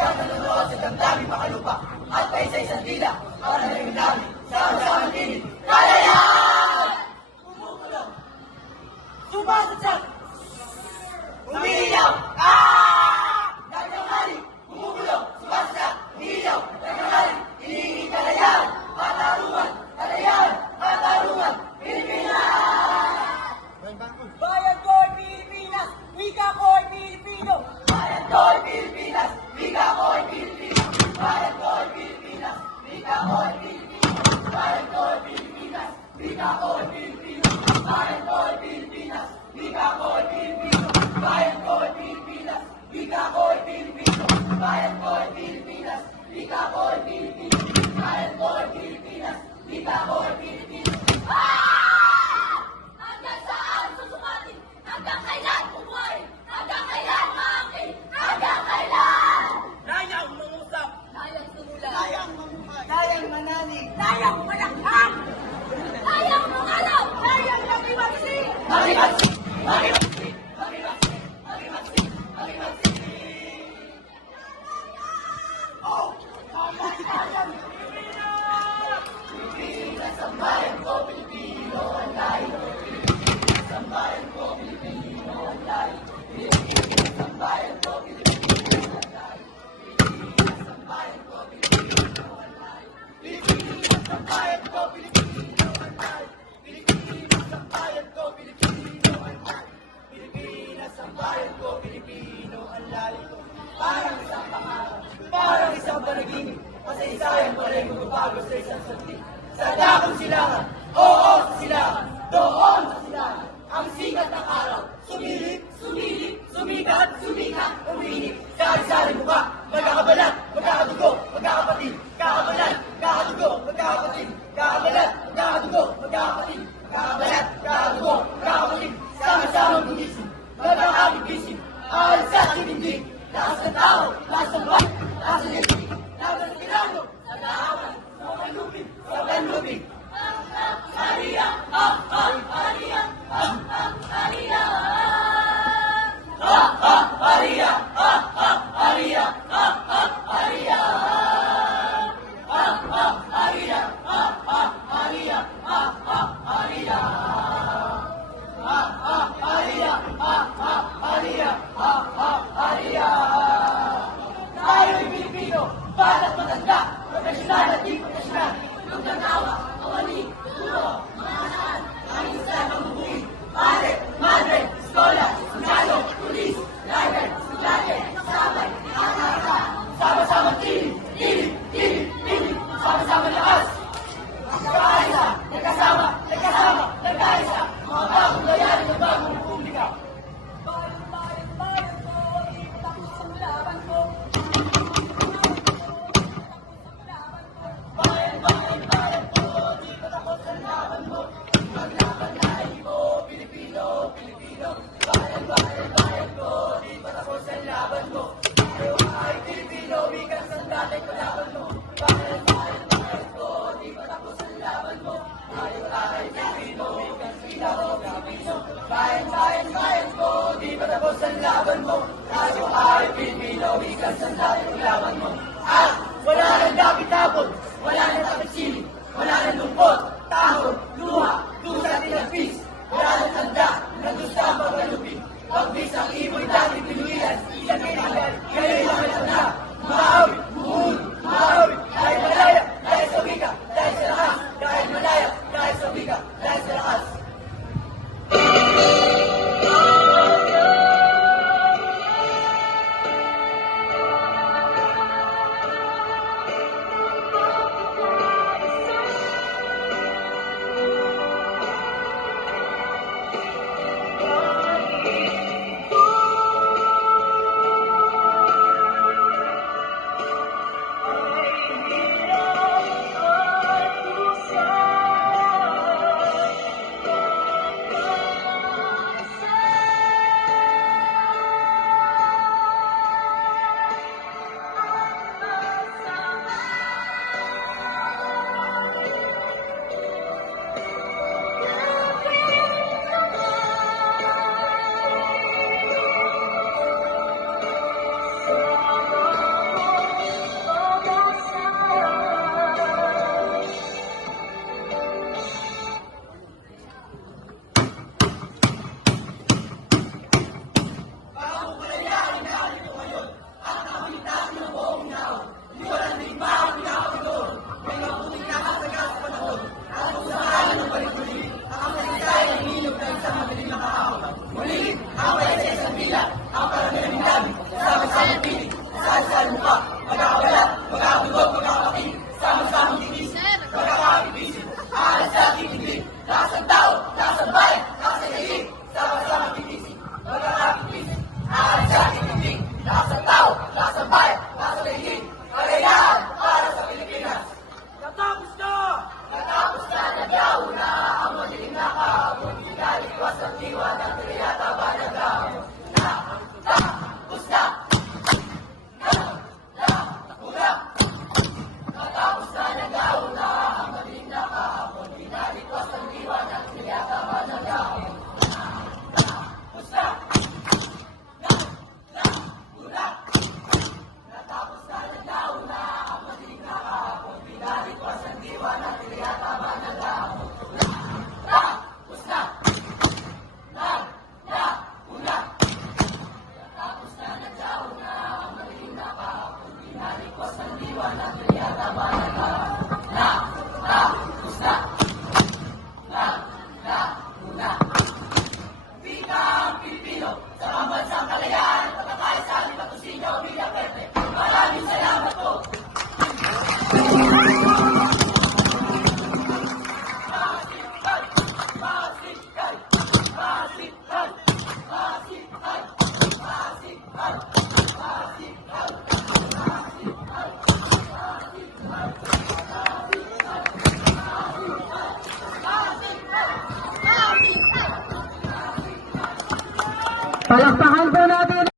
Ikaw na luluhod sa damdamin makalupa at pa isa-isang dila para naging namin sama-sama tinig. Kalayaan! Kumukulong! Sumasasag! Umiiyaw! Nagtanghali! Kumukulong! Sumasasag! Umiiyaw! Nagtanghali! Hinihingi kalayaan! Katarungan! Kalayaan! Katarungan! Pilipinas! Bayan ko ay Pilipinas! Wika ko ay Pilipino! Bayan ko ay Pilipinas! Wika ko ay Pilipino! Bayan ko ay Pilipinas! Wika ko ay Pilipino! Bayan ko ay Pilipinas! Wika ko ay Pilipino! Bayan ko ay Pilipinas! Wika ko ay Pilipino! Bayan ko ay Pilipinas! Wika ko ay Pilipino! Bayan ko ay Pilipinas! Wika ko ay Pilipino! Bayan ko ay Pilipinas! Wika ko ay Pilipino! Hanggang saan susukatin? Hanggang kailan bubuhay? Hanggang kailan maangkin? Hanggang kailan? Dayang mangusap! Dayang tumulad. Dayang mamuhay! Dayang manalig! Dayang malakhang. Dayang mangalap. Dayang magimatsi. Magimatsi! Magimatsi! Magimatsi! Magimatsi! Magimatsi! Oh! Pamasayan! Pilipinas ang bayan ko, Pilipino ang layo. Pilipinas ang bayan ko, Pilipino ang layo. Pilipinas ang bayan ko, Pilipino ang layo. Pilipinas ang bayan ko, Pilipino ang layo. Pilipinas ang bayan ko, Pilipino ang layo. Pilipinas ang bayan ko, Pilipino ang layo. Pilipinas ang bayan ko, Pilipino ang layo. Parang isang pangarap, parang isang panaginip. Kasaysayan pa rin magbabago sa isang sandali. Sa dakong silangan, oo sa silangan, doon sa silangan. Ang sikat ng araw, sumilip, sumilip, sumikat, sumikat, uminip. Sari-sari mukha, magkakabalat, magkakadugo, magkakapatid. Kakabalat, kakadugo, magkakapatid. Kakabalat, magkakadugo, magkakapatid. Kakabalat, kakadugo, magkakapatid. Sama-samang gumising, magkakapit bisig. Aal sa tinindig, lakas ng tao, lakas ng buhay, lakas ng isip. Lakas ng kinagod, sa daawan, sa panlupig, sa panlupig. Maria, Maria, Maria. Maria, Maria, Maria. Maria, Maria, Maria. Maria, Maria, Maria. Tayo'y Pilipino, bata't matanda, profesional at di profesional. Magdanawa, kawali, turo, mananaan, aming sa mabubuhay. Padre, madre, eskola, sundalo, pulis, driver, estudyante, sabay, nakakaka. Sama-sama tinig, tinig, tinig, tinig, sama-sama lakas. Nagkaisa, nagkasama, nagkasama, nagkaisa. Mga bagong layari ng bagong republika. Bayan, bayan, bayan ko. Di matapos ang laban ko. Bayan, bayan, bayan ko, di patapos ang laban mo. Maglaban na mo, Pilipino, Pilipino. Bayan, bayan, bayan ko, di patapos ang laban mo. Tayo ay Pilipino, wikas ang dating kalaban mo. Bayan, bayan, bayan ko, di patapos ang laban mo. Tayo ay Pilipino, wikas ang Pilipino. Bayan, bayan, bayan ko, di patapos ang laban mo. Tayo ay Pilipino, wikas ang dating kalaban mo. Wala nang dapat-tapon, wala nang takasili, wala nang lungkot, tahon, luha, dusa tinagpis, wala nang tanda, nagusta ang pagkalupin. Pagbis ang imoy dati pinuilan, ilan ay nagal, ngayon lang ay tanda. Maawi, muhul, maawi, dahil malaya, dahil sa wika, dahil sa lakas, dahil malaya, dahil sa wika, dahil sa lakas. Ikaw, nasa bayan, nasa daigdig, kalayaan para sa Pilipinas. Natapos na! Natapos na naglauna ang madilim na kahapon, kinaliwas ang diwa ng Triata Banagao. Natapos na! Natapos na naglauna ang madilim na kahapon, kinaliwas ang diwa ng Triata Banagao. Natapos na! Natapos na naglauna ang madilim na kahapon, kinaliwas ang diwa ng Triata Banagao. Natapos na! Natapos na naglauna ang madilim na kahapon, kinaliwas ang diwa ng Triata Banagao. Natapos na! Wika ang Pilipino sa pambansang kalayaan, pagkakaya sa ating patusinyo, Emilia Perte. Maraming salamat po! Palakpakan po natin